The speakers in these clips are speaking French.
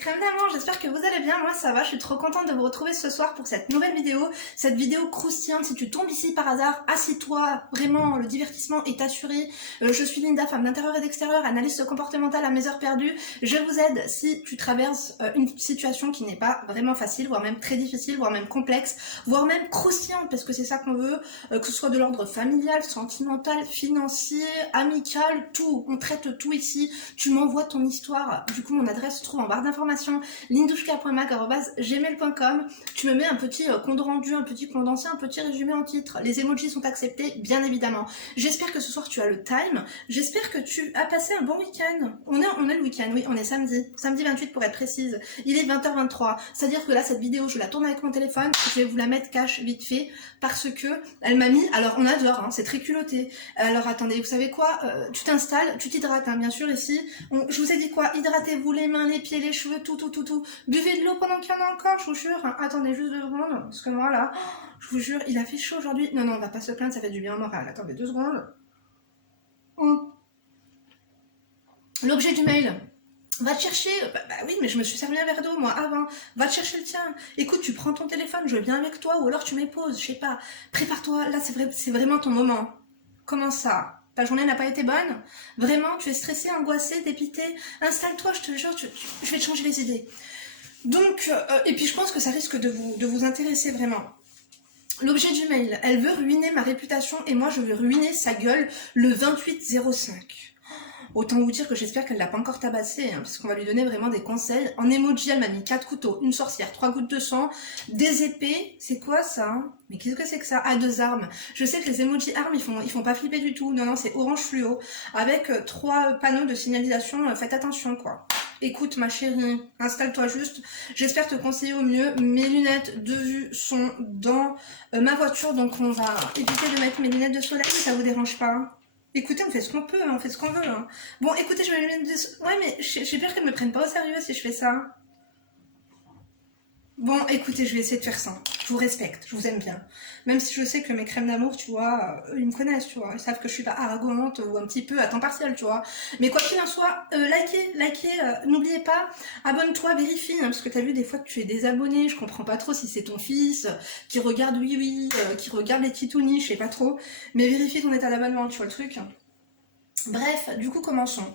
Crème d'amour, j'espère que vous allez bien, moi ça va, je suis trop contente de vous retrouver ce soir pour cette nouvelle vidéo, cette vidéo croustillante. Si tu tombes ici par hasard, assis-toi, vraiment le divertissement est assuré. Je suis Linda, femme d'intérieur et d'extérieur, analyste comportementale à mes heures perdues. Je vous aide si tu traverses une situation qui n'est pas vraiment facile, voire même très difficile, voire même complexe, voire même croustillante, parce que c'est ça qu'on veut, que ce soit de l'ordre familial, sentimental, financier, amical, tout, on traite tout ici. Tu m'envoies ton histoire, du coup mon adresse se trouve en barre d'informations, lindouchka.mac@gmail.com. Tu me mets un petit compte rendu, un petit condensé, un petit résumé en titre. Les emojis sont acceptés, bien évidemment. J'espère que ce soir tu as le time. J'espère que tu as passé un bon week-end. On est le week-end, oui, on est samedi. Samedi 28 pour être précise. Il est 20h23. C'est-à-dire que là, cette vidéo, je la tourne avec mon téléphone. Je vais vous la mettre cash vite fait parce que elle m'a mis... Alors, on adore, hein, c'est très culotté. Alors, attendez, vous savez quoi, tu t'installes, tu t'hydrates, hein, bien sûr, ici. Je vous ai dit quoi? Hydratez-vous les mains, les pieds, les cheveux, tout. Buvez de l'eau pendant qu'il y en a encore, je vous jure. Attendez juste 2 secondes, parce que moi, là, je vous jure, il a fait chaud aujourd'hui. Non, on va pas se plaindre, ça fait du bien au moral. Attendez 2 secondes. L'objet du mail. Va te chercher, bah oui, mais je me suis servi un verre d'eau, moi, avant. Va te chercher le tien. Écoute, tu prends ton téléphone, je viens avec toi, ou alors tu m'époses, je sais pas. Prépare-toi, là, c'est vraiment ton moment. Comment ça? Ta journée n'a pas été bonne? Vraiment, tu es stressé, angoissé, dépité? Installe-toi, je te jure, je vais te changer les idées. Donc, et puis je pense que ça risque de vous intéresser vraiment. L'objet du mail, elle veut ruiner ma réputation et moi je veux ruiner sa gueule le 28/05. Autant vous dire que j'espère qu'elle l'a pas encore tabassé, hein, parce qu'on va lui donner vraiment des conseils. En emoji, elle m'a mis 4 couteaux, une sorcière, 3 gouttes de sang, des épées. C'est quoi ça, hein? Mais qu'est-ce que c'est que ça? Ah, 2 armes. Je sais que les emojis armes, ils font pas flipper du tout. Non, c'est orange fluo, avec 3 panneaux de signalisation. Faites attention, quoi. Écoute, ma chérie, installe-toi juste. J'espère te conseiller au mieux. Mes lunettes de vue sont dans ma voiture, donc on va éviter de mettre mes lunettes de soleil, si ça vous dérange pas. Écoutez, on fait ce qu'on peut, hein, on fait ce qu'on veut. Hein. Bon, écoutez, je vais me mettre... Ouais, mais j'ai peur qu'elles me prennent pas au sérieux si je fais ça. Bon, écoutez, je vais essayer de faire ça. Je vous respecte, je vous aime bien. Même si je sais que mes crèmes d'amour, tu vois, ils me connaissent, tu vois. Ils savent que je suis pas arrogante ou un petit peu à temps partiel, tu vois. Mais quoi qu'il en soit, likez, n'oubliez pas, abonne-toi, vérifie, hein, parce que t'as vu des fois que tu es désabonné, je comprends pas trop si c'est ton fils qui regarde qui regarde les titounis, je sais pas trop. Mais vérifie ton état d'abonnement, tu vois le truc. Bref, du coup, commençons.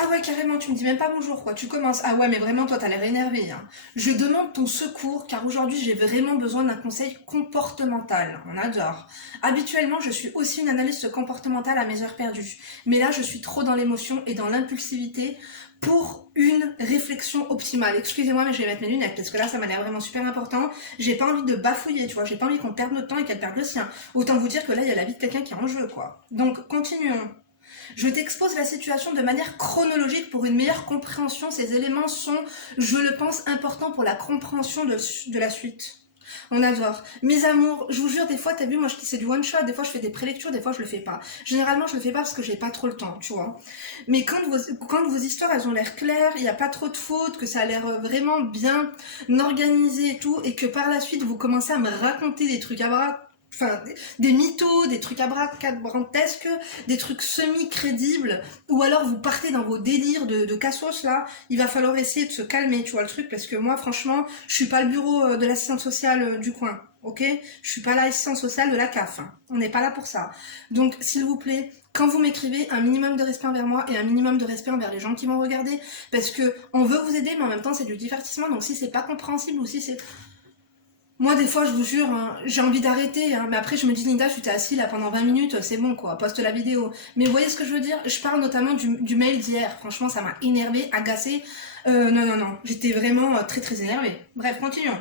Ah ouais, carrément, tu me dis même pas bonjour, quoi. Tu commences. Ah ouais, mais vraiment, toi, t'as l'air énervé. Hein. Je demande ton secours, car aujourd'hui, j'ai vraiment besoin d'un conseil comportemental. On adore. Habituellement, je suis aussi une analyste comportementale à mes heures perdues. Mais là, je suis trop dans l'émotion et dans l'impulsivité pour une réflexion optimale. Excusez-moi, mais je vais mettre mes lunettes, parce que là, ça m'a l'air vraiment super important. J'ai pas envie de bafouiller, tu vois. J'ai pas envie qu'on perde notre temps et qu'elle perde le sien. Autant vous dire que là, il y a la vie de quelqu'un qui est en jeu, quoi. Donc, continuons. Je t'expose la situation de manière chronologique pour une meilleure compréhension. Ces éléments sont, je le pense, importants pour la compréhension de la suite. On adore. Mes amours, je vous jure, des fois, t'as vu, moi, c'est du one shot, des fois, je fais des prélectures, des fois, je le fais pas. Généralement, je le fais pas parce que j'ai pas trop le temps, tu vois. Mais quand vos histoires, elles ont l'air claires, il n'y a pas trop de fautes, que ça a l'air vraiment bien organisé et tout, et que par la suite, vous commencez à me raconter des trucs des mythos, des trucs abracadabrantesques, des trucs semi-crédibles, ou alors vous partez dans vos délires de cassos là, il va falloir essayer de se calmer, tu vois le truc, parce que moi franchement, je suis pas le bureau de l'assistante sociale du coin, ok? Je suis pas l'assistante sociale de la CAF, hein. On n'est pas là pour ça. Donc s'il vous plaît, quand vous m'écrivez, un minimum de respect envers moi et un minimum de respect envers les gens qui vont regarder, parce que on veut vous aider, mais en même temps c'est du divertissement, donc si c'est pas compréhensible ou si c'est... Moi, des fois, je vous jure, hein, j'ai envie d'arrêter, hein, mais après, je me dis, Linda, tu t'es assis là pendant 20 minutes, c'est bon, quoi, poste la vidéo. Mais vous voyez ce que je veux dire? Je parle notamment du mail d'hier. Franchement, ça m'a énervé, agacé. Non, j'étais vraiment très énervée. Bref, continuons.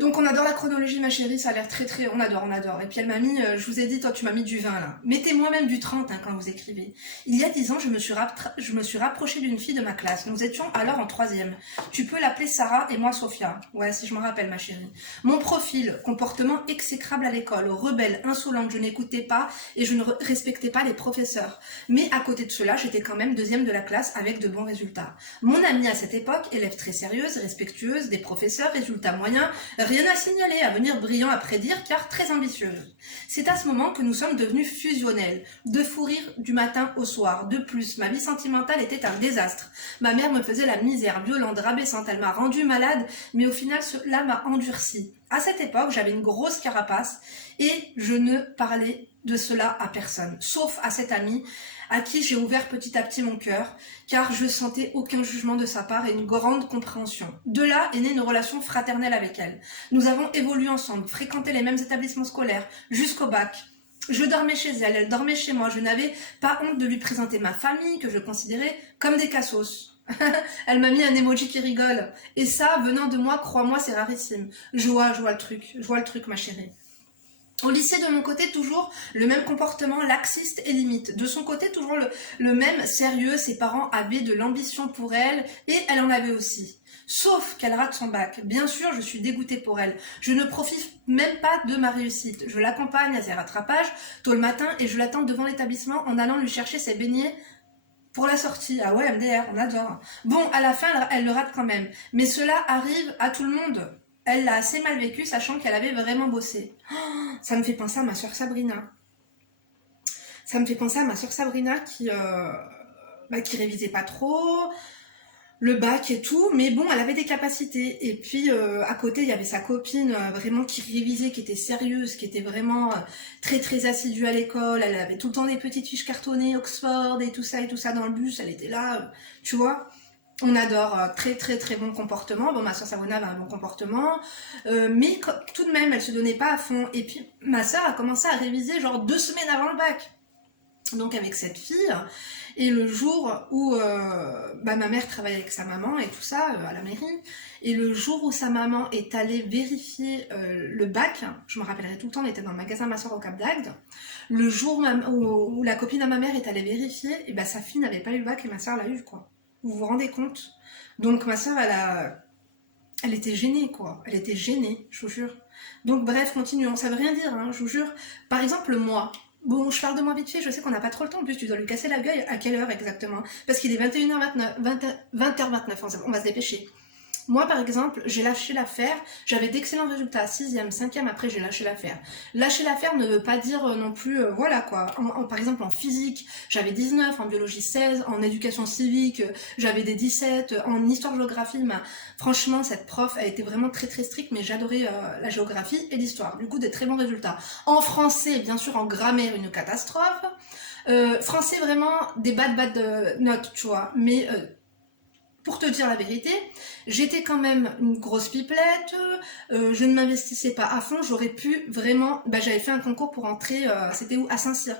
Donc on adore la chronologie, ma chérie, ça a l'air très, on adore. Et puis elle m'a mis, je vous ai dit, toi tu m'as mis du 20 là. Mettez-moi même du 30 hein, quand vous écrivez. Il y a 10 ans, je me suis rapprochée d'une fille de ma classe. Nous étions alors en 3e. Tu peux l'appeler Sarah et moi Sophia. Ouais, si je me rappelle, ma chérie. Mon profil, comportement exécrable à l'école, rebelle, insolente, je n'écoutais pas et je ne respectais pas les professeurs. Mais à côté de cela, j'étais quand même 2e de la classe avec de bons résultats. Mon amie à cette époque, élève très sérieuse, respectueuse, des professeurs, résultats moyens, Rien à signaler, avenir brillant à prédire, car très ambitieuse. C'est à ce moment que nous sommes devenus fusionnels, de fou rire du matin au soir. De plus, ma vie sentimentale était un désastre. Ma mère me faisait la misère, violente, rabaissante, elle m'a rendue malade, mais au final, cela m'a endurci. À cette époque, j'avais une grosse carapace et je ne parlais de cela à personne, sauf à cette amie à qui j'ai ouvert petit à petit mon cœur, car je sentais aucun jugement de sa part et une grande compréhension. De là est née une relation fraternelle avec elle. Nous avons évolué ensemble, fréquenté les mêmes établissements scolaires, jusqu'au bac. Je dormais chez elle, elle dormait chez moi, je n'avais pas honte de lui présenter ma famille, que je considérais comme des cassos. Elle m'a mis un emoji qui rigole. Et ça, venant de moi, crois-moi, c'est rarissime. Je vois le truc, ma chérie. Au lycée, de mon côté, toujours le même comportement laxiste et limite. De son côté, toujours le même sérieux. Ses parents avaient de l'ambition pour elle et elle en avait aussi. Sauf qu'elle rate son bac. Bien sûr, je suis dégoûtée pour elle. Je ne profite même pas de ma réussite. Je l'accompagne à ses rattrapages tôt le matin et je l'attends devant l'établissement en allant lui chercher ses beignets pour la sortie. Ah ouais, MDR, on adore. Bon, à la fin, elle le rate quand même. Mais cela arrive à tout le monde. Elle l'a assez mal vécu, sachant qu'elle avait vraiment bossé. Oh, ça me fait penser à ma soeur Sabrina. Ça me fait penser à ma soeur Sabrina qui révisait pas trop, le bac et tout, mais bon, elle avait des capacités. Et puis, à côté, il y avait sa copine vraiment qui révisait, qui était sérieuse, qui était vraiment très très assidue à l'école. Elle avait tout le temps des petites fiches cartonnées, Oxford et tout ça dans le bus. Elle était là, tu vois. On adore, très très très bon comportement. Bon, ma soeur Sabrina avait un bon comportement, mais tout de même, elle se donnait pas à fond. Et puis, ma soeur a commencé à réviser genre 2 semaines avant le bac. Donc avec cette fille, et le jour où ma mère travaillait avec sa maman et tout ça, à la mairie, et le jour où sa maman est allée vérifier le bac, je me rappellerai tout le temps, elle était dans le magasin ma soeur au Cap d'Agde, le jour où la copine à ma mère est allée vérifier, et sa fille n'avait pas eu le bac et ma soeur l'a eu, quoi. Vous vous rendez compte? Donc ma soeur, elle était gênée, quoi. Elle était gênée, je vous jure. Donc bref, continuons. Ça veut rien dire, hein, je vous jure. Par exemple, moi. Bon, je parle de moi vite fait, je sais qu'on n'a pas trop le temps. En plus, tu dois lui casser la gueule à quelle heure exactement? Parce qu'il est 21h29, 20h29, on va se dépêcher. Moi, par exemple, j'ai lâché l'affaire, j'avais d'excellents résultats, 6e, 5e, après j'ai lâché l'affaire. Lâcher l'affaire ne veut pas dire non plus, voilà quoi. Par exemple, en physique, j'avais 19, en biologie 16, en éducation civique, j'avais des 17, en histoire-géographie, franchement, cette prof, elle était vraiment très très stricte, mais j'adorais la géographie et l'histoire. Du coup, des très bons résultats. En français, bien sûr, en grammaire, une catastrophe. Français, vraiment, des bad notes, tu vois, mais... pour te dire la vérité, j'étais quand même une grosse pipelette, je ne m'investissais pas à fond, j'aurais pu vraiment... j'avais fait un concours pour entrer, c'était où? À Saint-Cyr,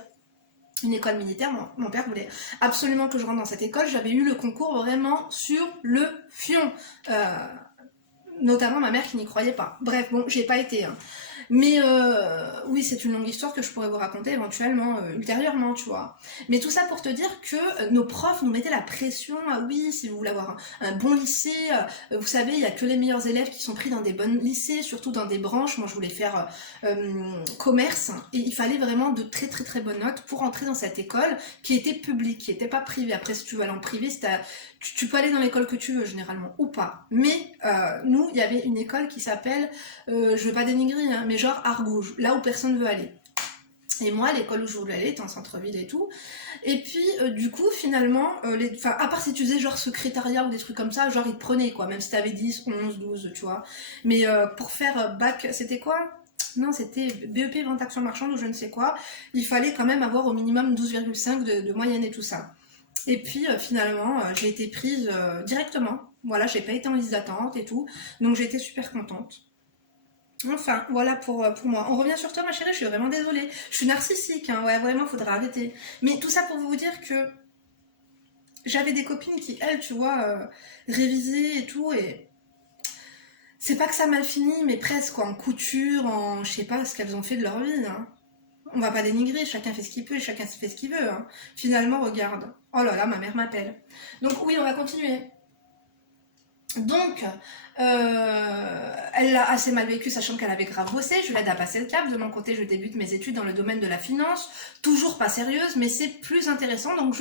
une école militaire, mon père voulait absolument que je rentre dans cette école, j'avais eu le concours vraiment sur le fion, notamment ma mère qui n'y croyait pas. Bref, bon, j'ai pas été... hein. Mais oui, c'est une longue histoire que je pourrais vous raconter éventuellement, ultérieurement, tu vois. Mais tout ça pour te dire que nos profs nous mettaient la pression, ah oui, si vous voulez avoir un bon lycée, vous savez, il n'y a que les meilleurs élèves qui sont pris dans des bons lycées, surtout dans des branches. Moi, je voulais faire commerce, et il fallait vraiment de très très très bonnes notes pour entrer dans cette école qui était publique, qui n'était pas privée. Après, si tu veux aller en privé, tu peux aller dans l'école que tu veux, généralement, ou pas. Mais nous, il y avait une école qui s'appelle, je veux pas dénigrer, hein, mais genre Argouges, là où personne ne veut aller. Et moi, l'école où je voulais aller était en centre-ville et tout. Et puis, du coup, finalement, à part si tu faisais genre secrétariat ou des trucs comme ça, genre ils te prenaient, quoi, même si t'avais 10, 11, 12, tu vois. Mais pour faire bac, c'était quoi? Non, c'était BEP, vente action marchande ou je ne sais quoi. Il fallait quand même avoir au minimum 12,5 de moyenne et tout ça. Et puis finalement, j'ai été prise directement. Voilà, j'ai pas été en liste d'attente et tout. Donc j'ai été super contente. Enfin, voilà pour moi. On revient sur toi, ma chérie, je suis vraiment désolée. Je suis narcissique, hein, ouais, vraiment, faudra arrêter. Mais tout ça pour vous dire que j'avais des copines qui, elles, tu vois, révisaient et tout, et c'est pas que ça a mal fini, mais presque, quoi, en couture, je sais pas ce qu'elles ont fait de leur vie, hein. On va pas dénigrer, chacun fait ce qu'il peut et chacun fait ce qu'il veut, hein. Finalement, regarde. Oh là là, ma mère m'appelle. Donc oui, on va continuer. Donc, elle l'a assez mal vécu, sachant qu'elle avait grave bossé. Je l'aide à passer le cap. De mon côté, je débute mes études dans le domaine de la finance. Toujours pas sérieuse, mais c'est plus intéressant. Donc,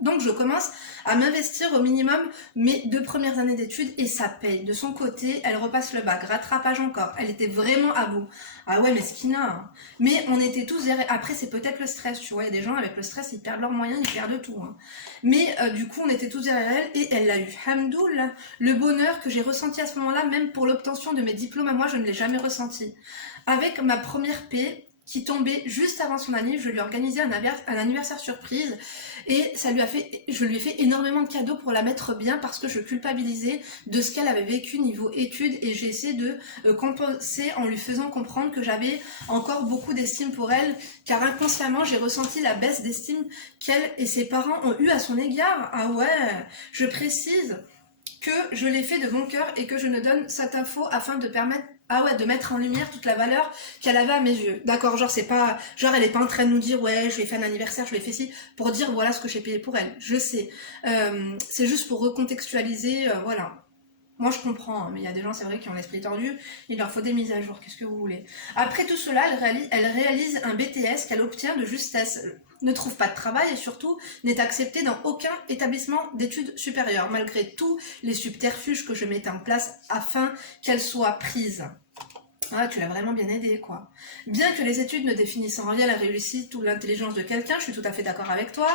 Donc je commence à m'investir au minimum mes 2 premières années d'études et ça paye. De son côté, elle repasse le bac, rattrapage encore. Elle était vraiment à bout. Ah ouais, mais skina. Hein. Mais on était tous derrière. Après, c'est peut-être le stress, tu vois. Il y a des gens avec le stress, ils perdent leurs moyens, ils perdent tout. Hein. Mais du coup, on était tous derrière elle et elle l'a eu. Hamdoul, le bonheur que j'ai ressenti à ce moment-là, même pour l'obtention de mes diplômes à moi, je ne l'ai jamais ressenti. Avec ma première paie, qui tombait juste avant son anniv, je lui ai organisé un anniversaire surprise et je lui ai fait énormément de cadeaux pour la mettre bien parce que je culpabilisais de ce qu'elle avait vécu niveau études et j'ai essayé de compenser en lui faisant comprendre que j'avais encore beaucoup d'estime pour elle car inconsciemment j'ai ressenti la baisse d'estime qu'elle et ses parents ont eu à son égard. Ah ouais, je précise que je l'ai fait de bon cœur et que je ne donne cette info afin de permettre de mettre en lumière toute la valeur qu'elle avait à mes yeux. D'accord, genre c'est pas, genre elle est pas en train de nous dire ouais je lui ai fait un anniversaire, je lui ai fait ci, pour dire voilà ce que j'ai payé pour elle. Je sais, c'est juste pour recontextualiser, voilà. Moi je comprends, hein, mais il y a des gens c'est vrai qui ont l'esprit tordu, il leur faut des mises à jour, qu'est-ce que vous voulez. Après tout cela, elle réalise un BTS qu'elle obtient de justesse, ne trouve pas de travail et surtout n'est acceptée dans aucun établissement d'études supérieures, malgré tous les subterfuges que je mettais en place afin qu'elle soit prise. Ah, tu l'as vraiment bien aidé, quoi. Bien que les études ne définissent en rien la réussite ou l'intelligence de quelqu'un, je suis tout à fait d'accord avec toi,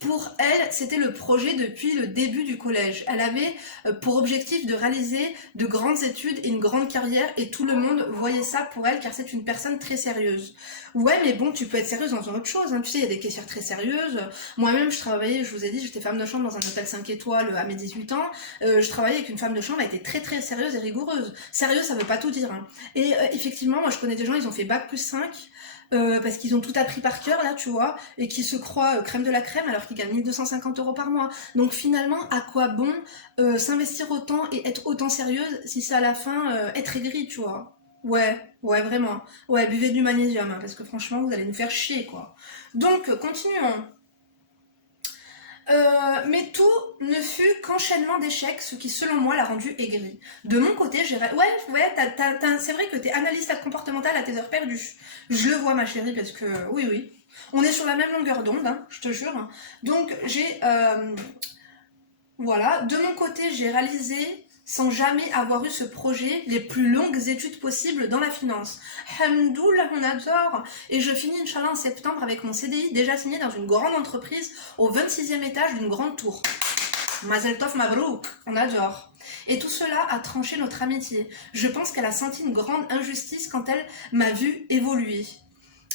pour elle, c'était le projet depuis le début du collège. Elle avait pour objectif de réaliser de grandes études et une grande carrière et tout le monde voyait ça pour elle car c'est une personne très sérieuse. Ouais, mais bon, tu peux être sérieuse dans une autre chose, hein. Tu sais, il y a des caissières très sérieuses. Moi-même, je travaillais, je vous ai dit, j'étais femme de chambre dans un hôtel 5 étoiles à mes 18 ans. Je travaillais avec une femme de chambre, elle était très très sérieuse et rigoureuse. Sérieuse, ça veut pas tout dire, hein. Et effectivement, moi je connais des gens, ils ont fait bac plus 5 parce qu'ils ont tout appris par cœur là, tu vois, et qui se croient crème de la crème alors qu'ils gagnent 1250 € par mois. Donc finalement, à quoi bon s'investir autant et être autant sérieuse si c'est à la fin être aigri, tu vois. Ouais, ouais, vraiment. Ouais, buvez du magnésium, hein, parce que franchement, vous allez nous faire chier, quoi. Donc, continuons. Mais tout ne fut qu'enchaînement d'échecs, ce qui selon moi l'a rendu aigri. De mon côté, c'est vrai que t'es analyste comportementale à tes heures perdues. Je le vois ma chérie parce que oui, on est sur la même longueur d'onde, hein, je te jure. Donc voilà, de mon côté j'ai réalisé sans jamais avoir eu ce projet, les plus longues études possibles dans la finance. Hamdoullah, on adore. Et je finis, Inch'Allah, en septembre avec mon CDI déjà signé dans une grande entreprise au 26e étage d'une grande tour. Mazel Tov Mabrouk, on adore. Et tout cela a tranché notre amitié. Je pense qu'elle a senti une grande injustice quand elle m'a vu évoluer.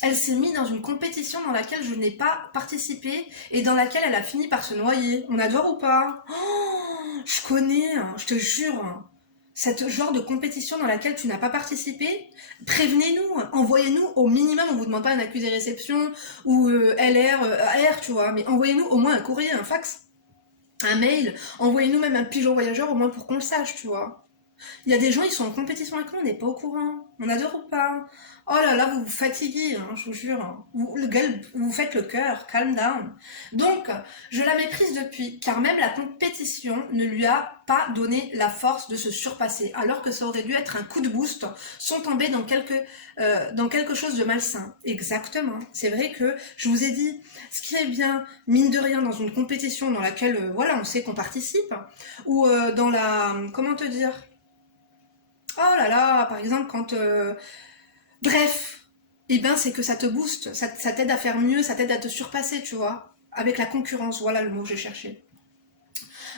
Elle s'est mise dans une compétition dans laquelle je n'ai pas participé et dans laquelle elle a fini par se noyer. On adore ou pas? Oh, je connais, je te jure. Cette genre de compétition dans laquelle tu n'as pas participé, prévenez-nous, envoyez-nous au minimum, on vous demande pas un accusé réception ou LR, AR, tu vois, mais envoyez-nous au moins un courrier, un fax, un mail, envoyez-nous même un pigeon voyageur au moins pour qu'on le sache, tu vois. Il y a des gens, ils sont en compétition avec nous, on n'est pas au courant. On adore ou pas? Oh là là, vous vous fatiguez, hein, je vous jure. Vous faites le cœur, calm down. Donc, je la méprise depuis, car même la compétition ne lui a pas donné la force de se surpasser, alors que ça aurait dû être un coup de boost, sont tombés dans quelque chose de malsain. Exactement. C'est vrai que je vous ai dit, ce qui est bien, mine de rien, dans une compétition dans laquelle, voilà, on sait qu'on participe, ou dans la, comment te dire, oh là là, par exemple, quand... bref, eh ben, c'est que ça te booste, ça t'aide à faire mieux, ça t'aide à te surpasser, tu vois. Avec la concurrence, voilà le mot que j'ai cherché.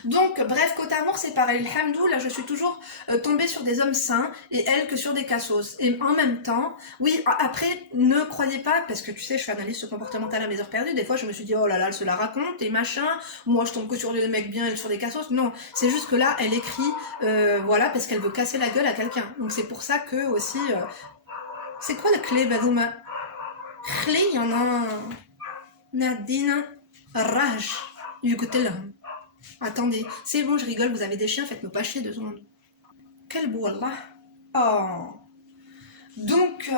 Donc, bref, côté amour, c'est pareil. Alhamdoulilah, je suis toujours tombée sur des hommes sains et elle que sur des cassos. Et en même temps, oui, après, ne croyez pas, parce que tu sais, je suis analyste comportementale à mes heures perdues, des fois je me suis dit, oh là là, elle se la raconte et machin, moi je tombe que sur des mecs bien et sur des cassos. Non, c'est juste que là, elle écrit, voilà, parce qu'elle veut casser la gueule à quelqu'un. Donc c'est pour ça que aussi... c'est quoi la clé, Badouma? Clé, il y en a un... Nadine Raj. Yugotelham. Attendez, c'est bon, je rigole, vous avez des chiens, faites-nous pas chier 2 secondes. Quel beau Allah. Oh. Donc,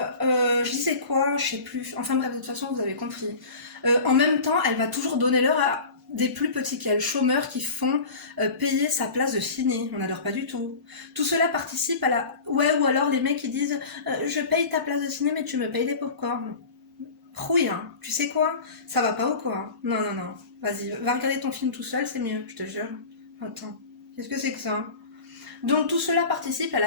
je disais quoi, je sais plus. Enfin bref, de toute façon, vous avez compris. En même temps, elle va toujours donner l'heure à des plus petits qu'elle, chômeurs qui font payer sa place de ciné. On n'adore pas du tout. Tout cela participe à la... Ouais, ou alors les mecs qui disent je paye ta place de ciné, mais tu me payes des pop-corn. Rouille, hein. Tu sais quoi? Ça va pas ou quoi? Non, non, non. Vas-y, va regarder ton film tout seul, c'est mieux, je te jure. Attends, qu'est-ce que c'est que ça? Donc tout cela participe à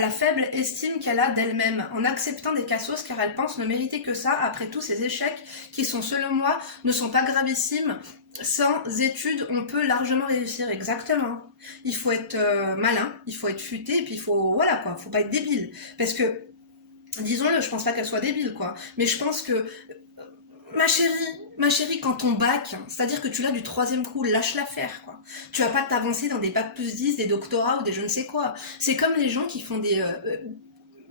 la faible estime qu'elle a d'elle-même, en acceptant des cassos car elle pense ne mériter que ça après tous ces échecs qui sont selon moi ne sont pas gravissimes. Sans études, on peut largement réussir, exactement. Il faut être malin, il faut être futé, et puis il faut, voilà quoi, faut pas être débile. Parce que, disons-le, je pense pas qu'elle soit débile quoi, mais je pense que ma chérie, quand on bac, c'est-à-dire que tu l'as du troisième coup, lâche l'affaire, quoi. Tu vas pas t'avancer dans des bac plus 10, des doctorats ou des je ne sais quoi. C'est comme les gens qui font des...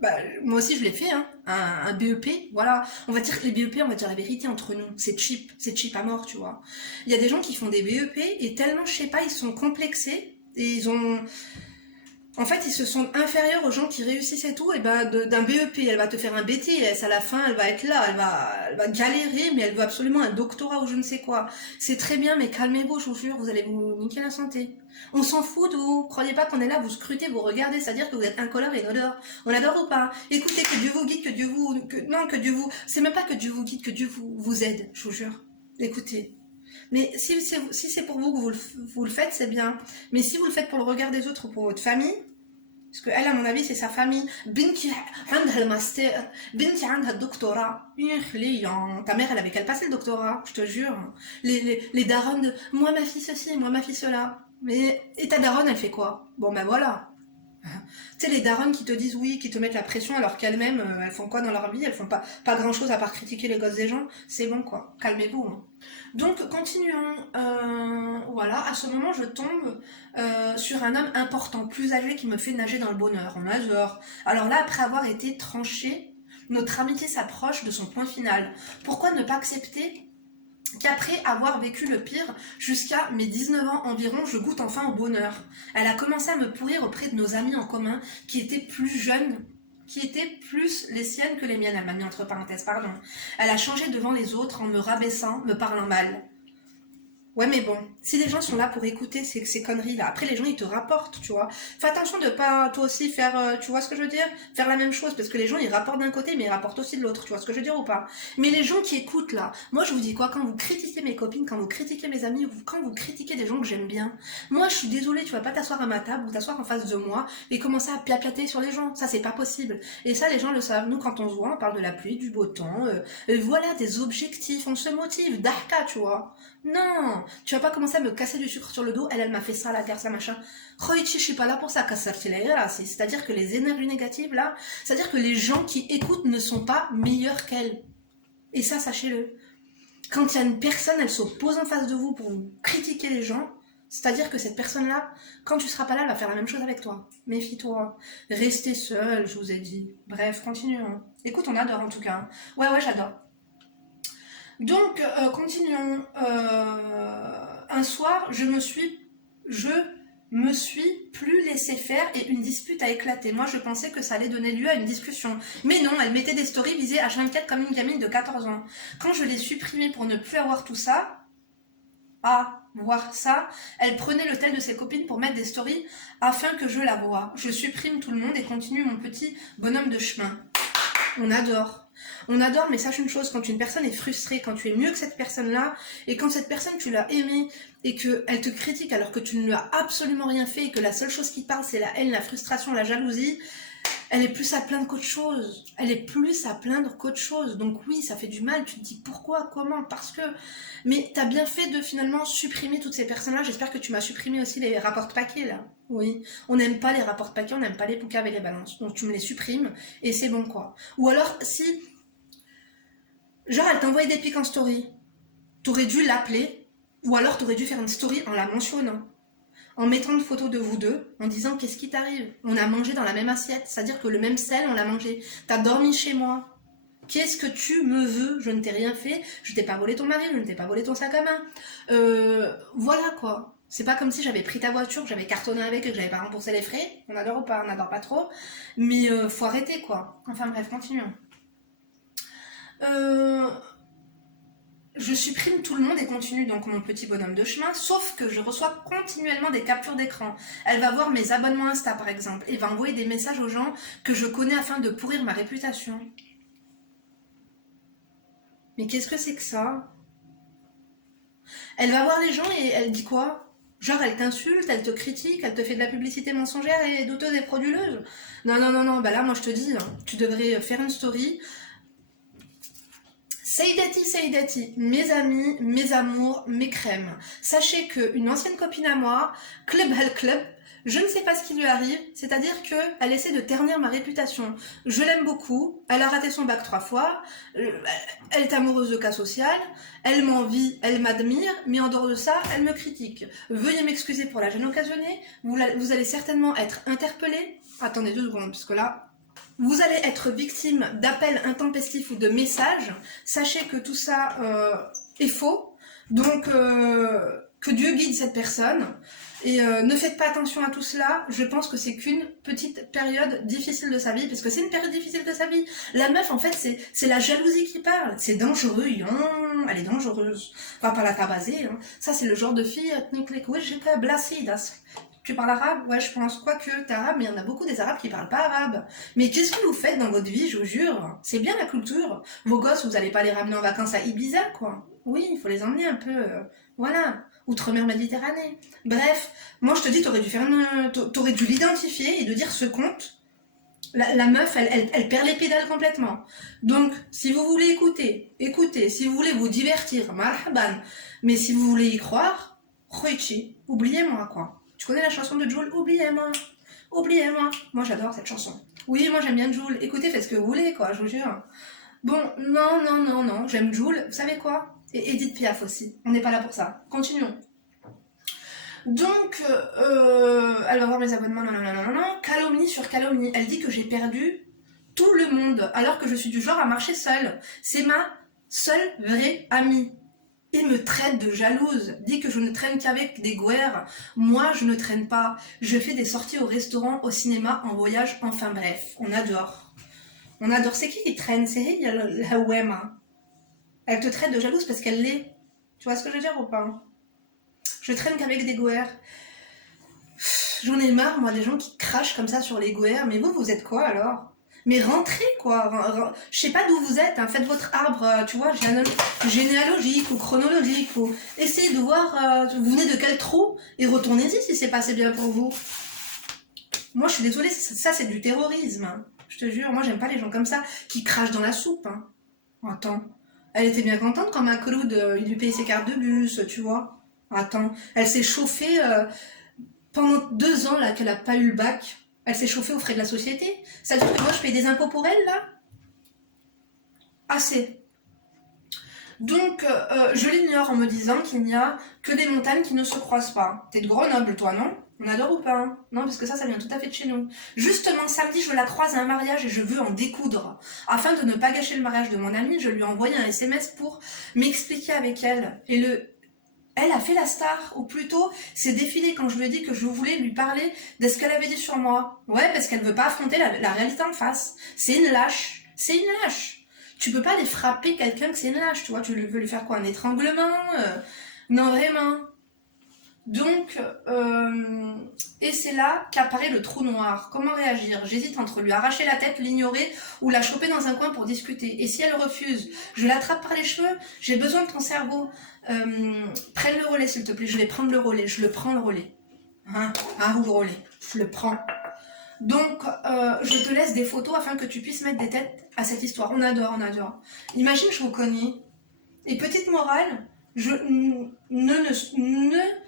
bah, moi aussi je l'ai fait, hein, un BEP, voilà. On va dire que les BEP, on va dire la vérité entre nous, c'est cheap à mort, tu vois. Il y a des gens qui font des BEP et tellement, je sais pas, ils sont complexés et ils ont... En fait, ils se sentent inférieurs aux gens qui réussissent et tout, et ben d'un BEP, elle va te faire un BTS, à la fin, elle va être là, elle va galérer, mais elle veut absolument un doctorat ou je ne sais quoi. C'est très bien, mais calmez-vous, je vous jure, vous allez vous niquer la santé. On s'en fout de vous, croyez pas qu'on est là, vous scrutez, vous regardez, c'est-à-dire que vous êtes incolore et inodore. On adore ou pas? Écoutez, que Dieu vous guide, que Dieu vous... C'est même pas que Dieu vous guide, que Dieu vous aide, je vous jure. Écoutez. Mais si c'est pour vous que vous le faites, c'est bien. Mais si vous le faites pour le regard des autres ou pour votre famille, parce qu'elle, à mon avis, c'est sa famille. Binti عندها الماستر, Binti عندها الدكتوراه. Ta mère, elle avait qu'elle passer le doctorat, je te jure. Les darons de moi ma fille ceci, moi ma fille cela. Mais et ta daronne, elle fait quoi? Bon ben voilà. Tu sais, les darons qui te disent oui, qui te mettent la pression alors qu'elles-mêmes, elles font quoi dans leur vie? Elles font pas grand-chose à part critiquer les gosses des gens. C'est bon quoi, calmez-vous. Hein. Donc continuons. Voilà, à ce moment je tombe sur un homme important, plus âgé, qui me fait nager dans le bonheur. On adore. Alors là, après avoir été tranché, notre amitié s'approche de son point final. Pourquoi ne pas accepter qu'après avoir vécu le pire, jusqu'à mes 19 ans environ, je goûte enfin au bonheur. Elle a commencé à me pourrir auprès de nos amis en commun, qui étaient plus jeunes, qui étaient plus les siennes que les miennes, elle m'a mis entre parenthèses, pardon. Elle a changé devant les autres en me rabaissant, me parlant mal. Ouais, mais bon, si les gens sont là pour écouter ces conneries-là, après les gens ils te rapportent, tu vois. Fais attention de pas toi aussi faire, tu vois ce que je veux dire, faire la même chose, parce que les gens ils rapportent d'un côté, mais ils rapportent aussi de l'autre, tu vois ce que je veux dire ou pas. Mais les gens qui écoutent là, moi je vous dis quoi, quand vous critiquez mes copines, quand vous critiquez mes amis, quand vous critiquez des gens que j'aime bien, moi je suis désolée, tu vas pas t'asseoir à ma table ou t'asseoir en face de moi et commencer à piaplater sur les gens, ça c'est pas possible. Et ça les gens le savent, nous quand on se voit, on parle de la pluie, du beau temps, voilà des objectifs, on se motive, d'ahka, tu vois. Non, tu vas pas commencer à me casser du sucre sur le dos. Elle m'a fait ça, la garce, machin. Khoichi, je suis pas là pour ça, c'est-à-dire que les énergies négatives, là, c'est-à-dire que les gens qui écoutent ne sont pas meilleurs qu'elle. Et ça, sachez-le. Quand il y a une personne, elle s'oppose en face de vous pour vous critiquer les gens, c'est-à-dire que cette personne-là, quand tu seras pas là, elle va faire la même chose avec toi. Méfie-toi. Restez seul, je vous ai dit. Bref, continuons. Écoute, on adore en tout cas. Ouais, j'adore. Donc, continuons. Un soir, je me suis plus laissé faire et une dispute a éclaté. Moi, je pensais que ça allait donner lieu à une discussion. Mais non, elle mettait des stories visées H24 comme une gamine de 14 ans. Quand je l'ai supprimée pour ne plus avoir tout ça, voir ça, elle prenait le tel de ses copines pour mettre des stories afin que je la voie. Je supprime tout le monde et continue mon petit bonhomme de chemin. On adore. On adore, mais sache une chose, quand une personne est frustrée, quand tu es mieux que cette personne-là, et quand cette personne, tu l'as aimée, et qu'elle te critique alors que tu ne lui as absolument rien fait, et que la seule chose qui parle, c'est la haine, la frustration, la jalousie, elle est plus à plaindre qu'autre chose. Elle est plus à plaindre qu'autre chose. Donc oui, ça fait du mal, tu te dis pourquoi, comment, parce que... Mais t'as bien fait de finalement supprimer toutes ces personnes-là. J'espère que tu m'as supprimé aussi les rapports paquets, là. Oui, on n'aime pas les rapports paquets, on n'aime pas les poucas avec les balances. Donc tu me les supprimes, et c'est bon, quoi. Ou alors, si... Genre, elle t'envoie des pics en story. T'aurais dû l'appeler, ou alors t'aurais dû faire une story en la mentionnant. En mettant une photo de vous deux, en disant qu'est-ce qui t'arrive? On a mangé dans la même assiette, c'est-à-dire que le même sel, on l'a mangé. T'as dormi chez moi. Qu'est-ce que tu me veux? Je ne t'ai rien fait, je t'ai pas volé ton mari, je ne t'ai pas volé ton sac à main. Voilà quoi. C'est pas comme si j'avais pris ta voiture, que j'avais cartonné avec et que j'avais pas remboursé les frais. On adore ou pas? On n'adore pas trop. Mais faut arrêter quoi. Enfin bref, continuons. Je supprime tout le monde et continue donc mon petit bonhomme de chemin, sauf que je reçois continuellement des captures d'écran. Elle va voir mes abonnements Insta par exemple, et va envoyer des messages aux gens que je connais afin de pourrir ma réputation. Mais qu'est-ce que c'est que ça? Elle va voir les gens et elle dit quoi? Genre, elle t'insulte, elle te critique, elle te fait de la publicité mensongère et douteuse et frauduleuse. Non, non, non, non, bah là, moi je te dis, hein, tu devrais faire une story. Seydati, mes amis, mes amours, mes crèmes. Sachez qu'une ancienne copine à moi, Club Hal Club, je ne sais pas ce qui lui arrive, c'est-à-dire qu'elle essaie de ternir ma réputation. Je l'aime beaucoup, elle a raté son bac 3 fois, elle est amoureuse de cas social, elle m'envie, elle m'admire, mais en dehors de ça, elle me critique. Veuillez m'excuser pour la gêne occasionnée, vous allez certainement être interpellé. Attendez 2 secondes, parce que là, vous allez être victime d'appels intempestifs ou de messages. Sachez que tout ça est faux. Donc, que Dieu guide cette personne. Et ne faites pas attention à tout cela. Je pense que c'est qu'une petite période difficile de sa vie. Parce que c'est une période difficile de sa vie. La meuf, en fait, c'est la jalousie qui parle. C'est dangereux. Hein, elle est dangereuse. On va pas la tabaser. Hein. Ça, c'est le genre de fille... Tu parles arabe? Ouais, je pense. Quoique, t'es arabe, mais il y en a beaucoup des arabes qui parlent pas arabe. Mais qu'est-ce que vous faites dans votre vie, je vous jure? C'est bien la culture. Vos gosses, vous allez pas les ramener en vacances à Ibiza, quoi. Oui, il faut les emmener un peu, voilà. Outre-mer Méditerranée. Bref, moi je te dis, t'aurais dû l'identifier et de dire ce compte. La meuf, elle perd les pédales complètement. Donc, si vous voulez écoutez. Si vous voulez vous divertir, marhaban. Mais si vous voulez y croire, khoichi, oubliez-moi, quoi. Tu connais la chanson de Jul? Oubliez-moi. Oubliez-moi. Moi, j'adore cette chanson. Oui, moi, j'aime bien Jul. Écoutez, faites ce que vous voulez, quoi, je vous jure. Bon, non. J'aime Jul. Vous savez quoi? Et Edith Piaf aussi. On n'est pas là pour ça. Continuons. Donc, elle va voir mes abonnements. Non. Calomnie sur calomnie. Elle dit que j'ai perdu tout le monde, alors que je suis du genre à marcher seule. C'est ma seule vraie amie. Et me traite de jalouse, dit que je ne traîne qu'avec des gouères. Moi, je ne traîne pas. Je fais des sorties au restaurant, au cinéma, en voyage, enfin bref. On adore. On adore. C'est qui traîne? C'est la Wema. Elle te traite de jalouse parce qu'elle l'est. Tu vois ce que je veux dire ou pas? Je traîne qu'avec des gouères. J'en ai marre, moi, des gens qui crachent comme ça sur les gouères. Mais vous êtes quoi alors? Mais rentrez, quoi. Je sais pas d'où vous êtes, hein. Faites votre arbre, tu vois, généalogique ou chronologique. Ou essayez de voir, vous venez de quel trou et retournez-y si c'est passé bien pour vous. Moi, je suis désolée, ça c'est du terrorisme. Hein. Je te jure, moi, j'aime pas les gens comme ça qui crachent dans la soupe. Hein. Attends, elle était bien contente quand Macloud, il lui payait ses cartes de bus, tu vois. Attends, elle s'est chauffée pendant 2 ans là qu'elle a pas eu le bac. Elle s'est chauffée aux frais de la société. Ça veut dire que moi, je paye des impôts pour elle, là? Assez. Donc, je l'ignore en me disant qu'il n'y a que des montagnes qui ne se croisent pas. T'es de Grenoble, toi, non? On adore ou pas? Hein? Non, parce que ça vient tout à fait de chez nous. Justement, samedi, je la croise à un mariage et je veux en découdre. Afin de ne pas gâcher le mariage de mon amie, je lui ai envoyé un SMS pour m'expliquer avec elle. Et elle a fait la star, ou plutôt s'est défilée quand je lui ai dit que je voulais lui parler de ce qu'elle avait dit sur moi. Ouais, parce qu'elle veut pas affronter la réalité en face. C'est une lâche. C'est une lâche. Tu peux pas aller frapper quelqu'un que c'est une lâche, tu vois. Tu veux lui faire quoi? Un étranglement? Non, vraiment. Donc, et c'est là qu'apparaît le trou noir. Comment réagir? J'hésite entre lui arracher la tête, l'ignorer ou la choper dans un coin pour discuter. Et si elle refuse, je l'attrape par les cheveux. J'ai besoin de ton cerveau. Prenne le relais s'il te plaît. Je vais prendre le relais. Je le prends le relais. Hein? Ou le relais. Je le prends. Donc, je te laisse des photos afin que tu puisses mettre des têtes à cette histoire. On adore. Imagine, je vous connais. Et petite morale, ne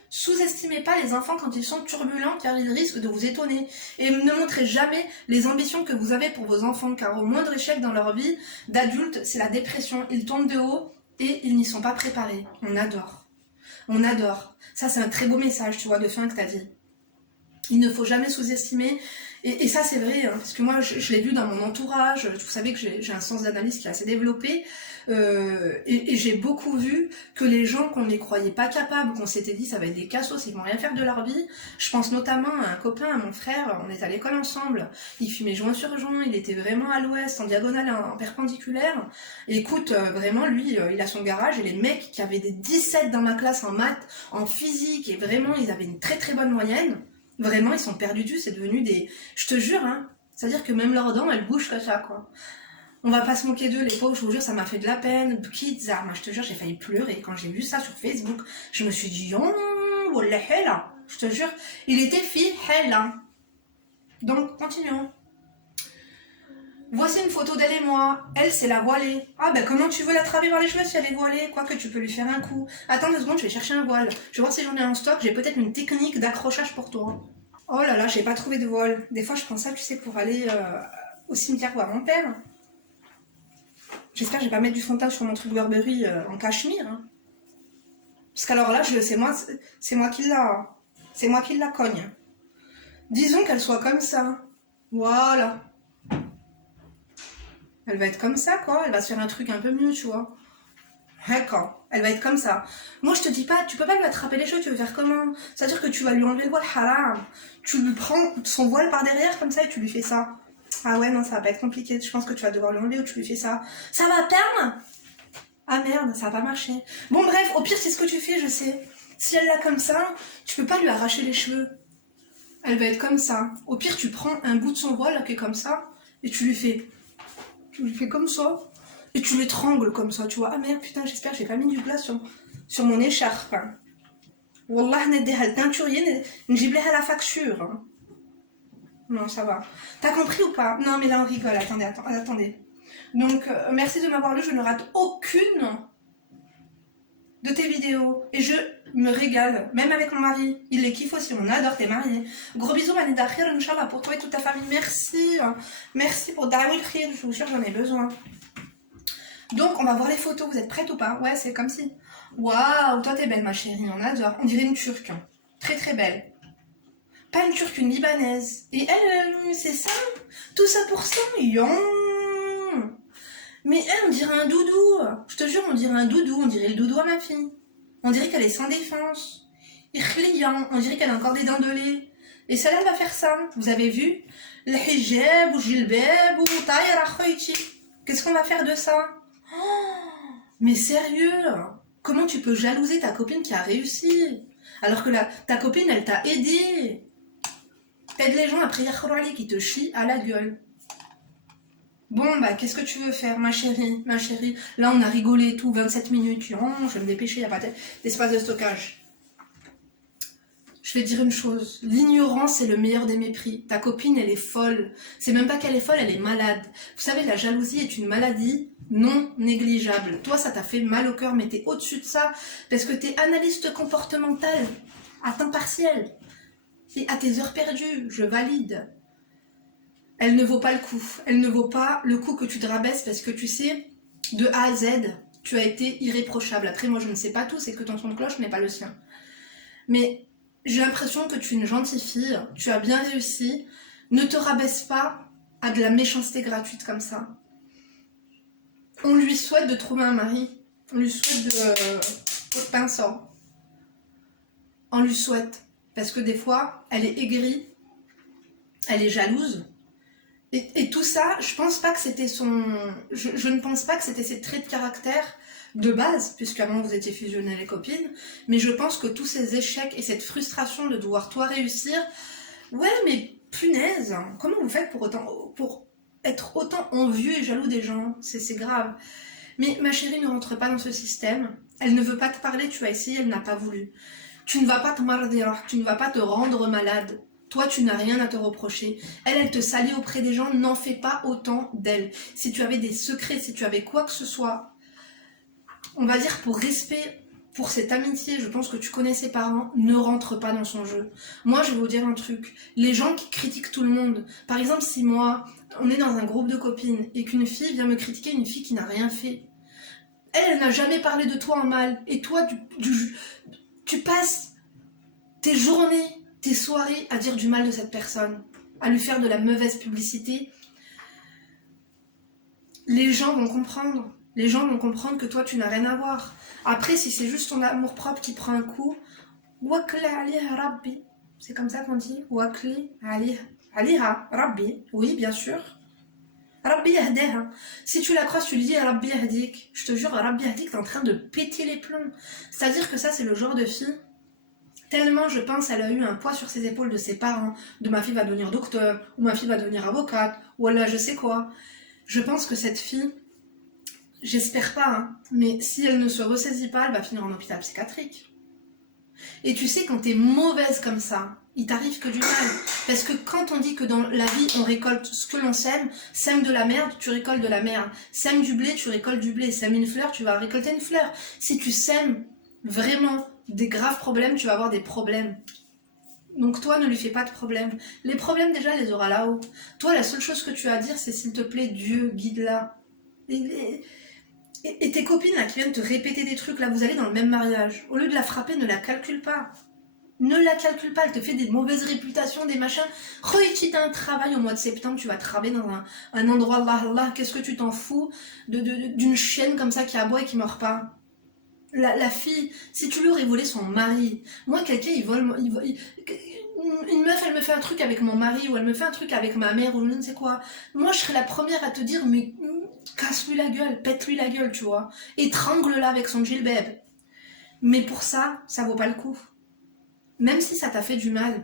sous-estimez pas les enfants quand ils sont turbulents car ils risquent de vous étonner. Et ne montrez jamais les ambitions que vous avez pour vos enfants car au moindre échec dans leur vie d'adulte, c'est la dépression. Ils tombent de haut et ils n'y sont pas préparés. On adore. Ça, c'est un très beau message, tu vois, de fin que t'as dit. Il ne faut jamais sous-estimer. Et ça, c'est vrai, hein, parce que moi, je l'ai vu dans mon entourage. Vous savez que j'ai un sens d'analyse qui est assez développé. Et j'ai beaucoup vu que les gens qu'on ne les croyait pas capables, qu'on s'était dit ça va être des cassos, ils vont rien faire de leur vie. Je pense notamment à un copain, à mon frère, on est à l'école ensemble. Il fumait joint sur joint, il était vraiment à l'ouest, en diagonale, en perpendiculaire. Et écoute, vraiment, lui, il a son garage. Et les mecs qui avaient des 17 dans ma classe en maths, en physique, et vraiment, ils avaient une très très bonne moyenne. Vraiment, ils sont perdus, c'est devenu des... Je te jure, hein, c'est-à-dire que même leurs dents, elles bougent comme ça, quoi. On va pas se moquer d'eux, les pauvres, je vous jure, ça m'a fait de la peine. Kids, moi, je te jure, j'ai failli pleurer quand j'ai vu ça sur Facebook. Je me suis dit, oh, wallah, hella. Je te jure, il était fille, hella. Donc, continuons. Voici une photo d'elle et moi. Elle, c'est la voilée. Ah, ben comment tu veux l'attraper par les cheveux si elle est voilée? Quoique tu peux lui faire un coup. Attends 2 secondes, je vais chercher un voile. Je vais voir si j'en ai en stock. J'ai peut-être une technique d'accrochage pour toi. Oh là là, j'ai pas trouvé de voile. Des fois, je prends ça, tu sais, pour aller au cimetière voir mon père. J'espère que je vais pas mettre du fond de teint sur mon truc Burberry en cachemire. Hein. Parce qu'alors là, c'est moi qui l'a. C'est moi qui la cogne. Disons qu'elle soit comme ça. Voilà. Elle va être comme ça, quoi. Elle va se faire un truc un peu mieux, tu vois. D'accord. Elle va être comme ça. Moi, je te dis pas, tu peux pas lui attraper les cheveux, tu veux faire comment? C'est-à-dire que tu vas lui enlever le voile haram. Tu lui prends son voile par derrière, comme ça, et tu lui fais ça. Ah ouais, non, ça va pas être compliqué. Je pense que tu vas devoir lui enlever ou tu lui fais ça. Ça va perdre? Ah merde, ça va pas marcher. Bon, bref, au pire, c'est ce que tu fais, je sais. Si elle l'a comme ça, tu peux pas lui arracher les cheveux. Elle va être comme ça. Au pire, tu prends un bout de son voile, là, qui est comme ça, et tu lui fais comme ça, et tu l'étrangles comme ça, tu vois. Ah merde, putain, j'espère que j'ai pas mis du glas sur mon écharpe. Wallah, n'aideha le teinturier, n'jibleh la facture. Non, ça va. T'as compris ou pas? Non, mais là, on rigole. Attendez. Donc, merci de m'avoir lu. Je ne rate aucune de tes vidéos. Et je me régale, même avec mon mari. Il les kiffe aussi, on adore tes mariés. Gros bisous, Annie Dakhir, Inch'Allah, pour toi et toute ta famille. Merci. Merci pour Daoul Khir, je vous jure, j'en ai besoin. Donc, on va voir les photos. Vous êtes prêtes ou pas? Ouais, c'est comme si. Waouh, toi t'es belle, ma chérie, on adore. On dirait une turque. Très très belle. Pas une turque, une libanaise. Et elle, c'est ça? Tout ça pour ça? Yon. Mais elle, on dirait un doudou. Je te jure, on dirait un doudou. On dirait le doudou à ma fille. On dirait qu'elle est sans défense. On dirait qu'elle a encore des dents de lait. Et celle-là va faire ça. Vous avez vu? Le hijab ou jilbab ou taïra khoyti. Qu'est-ce qu'on va faire de ça? Oh, mais sérieux? Comment tu peux jalouser ta copine qui a réussi? Alors que ta copine, elle t'a aidé. Aide les gens à prier Khorali qui te chie à la gueule. Bon, bah, qu'est-ce que tu veux faire, ma chérie? Là, on a rigolé et tout, 27 minutes. Oh, je vais me dépêcher, il n'y a pas d'espace de stockage. Je vais dire une chose. L'ignorance est le meilleur des mépris. Ta copine, elle est folle. C'est même pas qu'elle est folle, elle est malade. Vous savez, la jalousie est une maladie non négligeable. Toi, ça t'a fait mal au cœur, mais t'es au-dessus de ça parce que t'es analyste comportemental à temps partiel. Et à tes heures perdues, je valide. Elle ne vaut pas le coup. Elle ne vaut pas le coup que tu te rabaisses parce que tu sais, de A à Z, tu as été irréprochable. Après, moi, je ne sais pas tout, c'est que ton son de cloche n'est pas le sien. Mais j'ai l'impression que tu es une gentille fille, tu as bien réussi. Ne te rabaisse pas à de la méchanceté gratuite comme ça. On lui souhaite de trouver un mari. On lui souhaite de pinceau. On lui souhaite. Parce que des fois, elle est aigrie, elle est jalouse. Et tout ça, je pense pas que c'était je ne pense pas que c'était ses traits de caractère de base, puisqu'avant vous étiez fusionnés les copines, mais je pense que tous ces échecs et cette frustration de devoir toi réussir, ouais, mais punaise, comment vous faites pour être autant envieux et jaloux des gens? C'est grave. Mais ma chérie, ne rentre pas dans ce système. Elle ne veut pas te parler, tu as essayé, elle n'a pas voulu. Tu ne vas pas te mardir, tu ne vas pas te rendre malade. Toi, tu n'as rien à te reprocher. Elle te salit auprès des gens, n'en fais pas autant d'elle. Si tu avais des secrets, si tu avais quoi que ce soit, on va dire pour respect, pour cette amitié, je pense que tu connais ses parents, ne rentre pas dans son jeu. Moi, je vais vous dire un truc. Les gens qui critiquent tout le monde, par exemple, si moi, on est dans un groupe de copines et qu'une fille vient me critiquer, une fille qui n'a rien fait, elle n'a jamais parlé de toi en mal. Et toi, tu passes tes journées, tes soirées à dire du mal de cette personne, à lui faire de la mauvaise publicité. Les gens vont comprendre. Les gens vont comprendre que toi, tu n'as rien à voir. Après, si c'est juste ton amour-propre qui prend un coup, wakli aliha rabbi. C'est comme ça qu'on dit. Wakli aliha rabbi. Oui, bien sûr. Rabbi yahdeha. Si tu la croises, tu lui dis Rabbi yahdik. Je te jure, Rabbi yahdik, t'es en train de péter les plombs. C'est-à-dire que ça, c'est le genre de fille. Tellement, je pense, elle a eu un poids sur ses épaules de ses parents. De ma fille va devenir docteur, ou ma fille va devenir avocate, ou elle, je sais quoi. Je pense que cette fille, j'espère pas, hein, mais si elle ne se ressaisit pas, elle va finir en hôpital psychiatrique. Et tu sais, quand t'es mauvaise comme ça, il t'arrive que du mal. Parce que quand on dit que dans la vie, on récolte ce que l'on sème de la merde, tu récoltes de la merde. Sème du blé, tu récoltes du blé. Sème une fleur, tu vas récolter une fleur. Si tu sèmes vraiment des graves problèmes, tu vas avoir des problèmes. Donc toi, ne lui fais pas de problème. Les problèmes, déjà, elle les aura là-haut. Toi, la seule chose que tu as à dire, c'est s'il te plaît, Dieu, guide-la. Et tes copines là qui viennent te répéter des trucs, là vous allez dans le même mariage. Au lieu de la frapper, ne la calcule pas. Ne la calcule pas, elle te fait des mauvaises réputations, des machins. Si t'as un travail au mois de septembre, tu vas travailler dans un endroit, Allah, qu'est-ce que tu t'en fous d'une chienne comme ça qui aboie et qui meurt pas. La fille, si tu lui aurais volé son mari, moi quelqu'un une meuf elle me fait un truc avec mon mari ou elle me fait un truc avec ma mère ou je ne sais quoi, moi je serais la première à te dire mais casse-lui la gueule, pète-lui la gueule, tu vois, étrangle-la avec son djilbab. Mais pour ça, ça vaut pas le coup. Même si ça t'a fait du mal,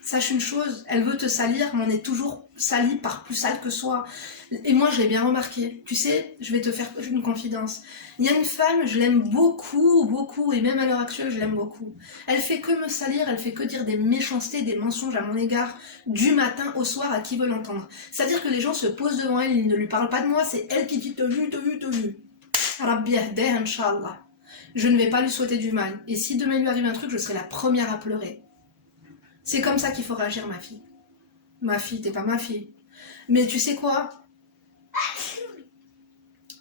sache une chose, elle veut te salir, mais on est toujours sali par plus sale que soi. Et moi, je l'ai bien remarqué. Tu sais, je vais te faire une confidence. Il y a une femme, je l'aime beaucoup, beaucoup, et même à l'heure actuelle, je l'aime beaucoup. Elle fait que me salir, elle fait que dire des méchancetés, des mensonges à mon égard, du matin au soir à qui veut l'entendre. C'est-à-dire que les gens se posent devant elle, ils ne lui parlent pas de moi, c'est elle qui dit t'as vu, t'as vu, t'as vu. Rabbi yahdeh, Inch'Allah. Je ne vais pas lui souhaiter du mal. Et si demain il lui arrive un truc, je serai la première à pleurer. C'est comme ça qu'il faut réagir, ma fille. Ma fille, t'es pas ma fille. Mais tu sais quoi?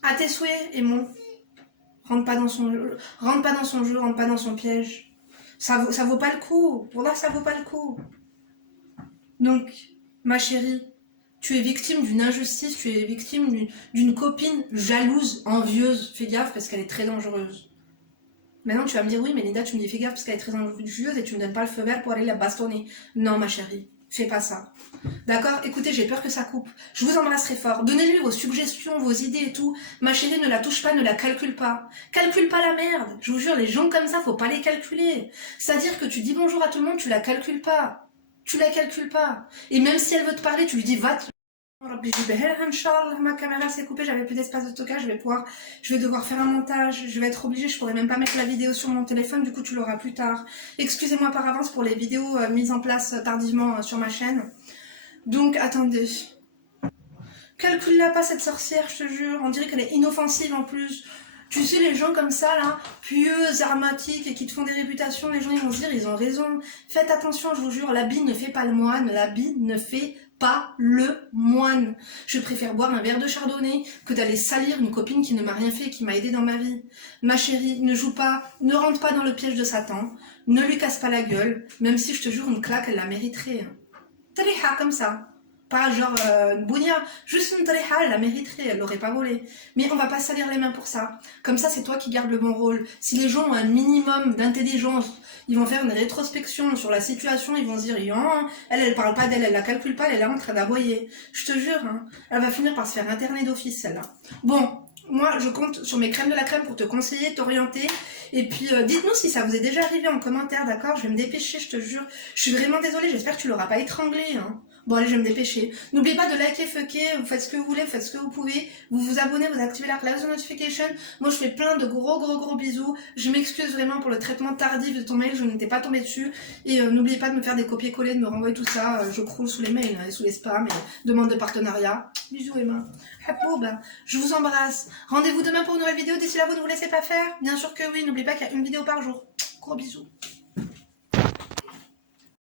À tes souhaits, Aimon. Rentre pas dans son jeu, rentre pas dans son jeu, rentre pas dans son piège. Ça vaut pas le coup. Pour là, ça vaut pas le coup. Donc, ma chérie, tu es victime d'une injustice, tu es victime d'une copine jalouse, envieuse. Fais gaffe parce qu'elle est très dangereuse. Maintenant, tu vas me dire, oui, mais Linda, tu me dis fais gaffe parce qu'elle est très envieuse et tu me donnes pas le feu vert pour aller la bastonner. Non, ma chérie, fais pas ça. D'accord? Écoutez, j'ai peur que ça coupe. Je vous embrasserai fort. Donnez-lui vos suggestions, vos idées et tout. Ma chérie, ne la touche pas, ne la calcule pas. Calcule pas la merde. Je vous jure, les gens comme ça, faut pas les calculer. C'est-à-dire que tu dis bonjour à tout le monde, tu la calcules pas. Tu la calcules pas. Et même si elle veut te parler, tu lui dis va te... Ma caméra s'est coupée, j'avais plus d'espace de stockage, je vais devoir faire un montage, je vais être obligée, je pourrais même pas mettre la vidéo sur mon téléphone, du coup tu l'auras plus tard. Excusez-moi par avance pour les vidéos mises en place tardivement sur ma chaîne. Donc attendez. Calcule-la pas cette sorcière, je te jure, on dirait qu'elle est inoffensive en plus. Tu sais, les gens comme ça, là, pieux, aromatiques et qui te font des réputations, les gens ils vont se dire, ils ont raison. Faites attention, je vous jure, l'habit ne fait pas le moine, l'habit ne fait pas le moine. Je préfère boire un verre de chardonnay que d'aller salir une copine qui ne m'a rien fait et qui m'a aidé dans ma vie. Ma chérie, ne joue pas, ne rentre pas dans le piège de Satan, ne lui casse pas la gueule, même si je te jure, une claque, elle la mériterait. Tariha, comme ça. Pas genre Bounia, juste une tariha, elle la mériterait, elle l'aurait pas volé. Mais on va pas salir les mains pour ça. Comme ça, c'est toi qui gardes le bon rôle. Si les gens ont un minimum d'intelligence, ils vont faire une rétrospection sur la situation, ils vont se dire, elle parle pas d'elle, elle la calcule pas, elle est là en train d'aboyer. Je te jure, hein, elle va finir par se faire interner d'office, celle-là. Bon, moi, je compte sur mes crèmes de la crème pour te conseiller, t'orienter. Et puis, dites-nous si ça vous est déjà arrivé en commentaire, d'accord? Je vais me dépêcher, je te jure. Je suis vraiment désolée, j'espère que tu l'auras pas étranglé, hein. Bon, allez, je vais me dépêcher. N'oubliez pas de liker, fucker, vous faites ce que vous voulez, vous faites ce que vous pouvez. Vous vous abonnez, vous activez la cloche de notification. Moi, je fais plein de gros bisous. Je m'excuse vraiment pour le traitement tardif de ton mail, je n'étais pas tombée dessus. Et n'oubliez pas de me faire des copier-coller, de me renvoyer tout ça. Je croule sous les mails et sous les spams et demande de partenariat. Bisous, Emma. Je vous embrasse. Rendez-vous demain pour une nouvelle vidéo. D'ici là, vous ne vous laissez pas faire? Bien sûr que oui. N'oubliez pas qu'il y a une vidéo par jour. Gros bisous.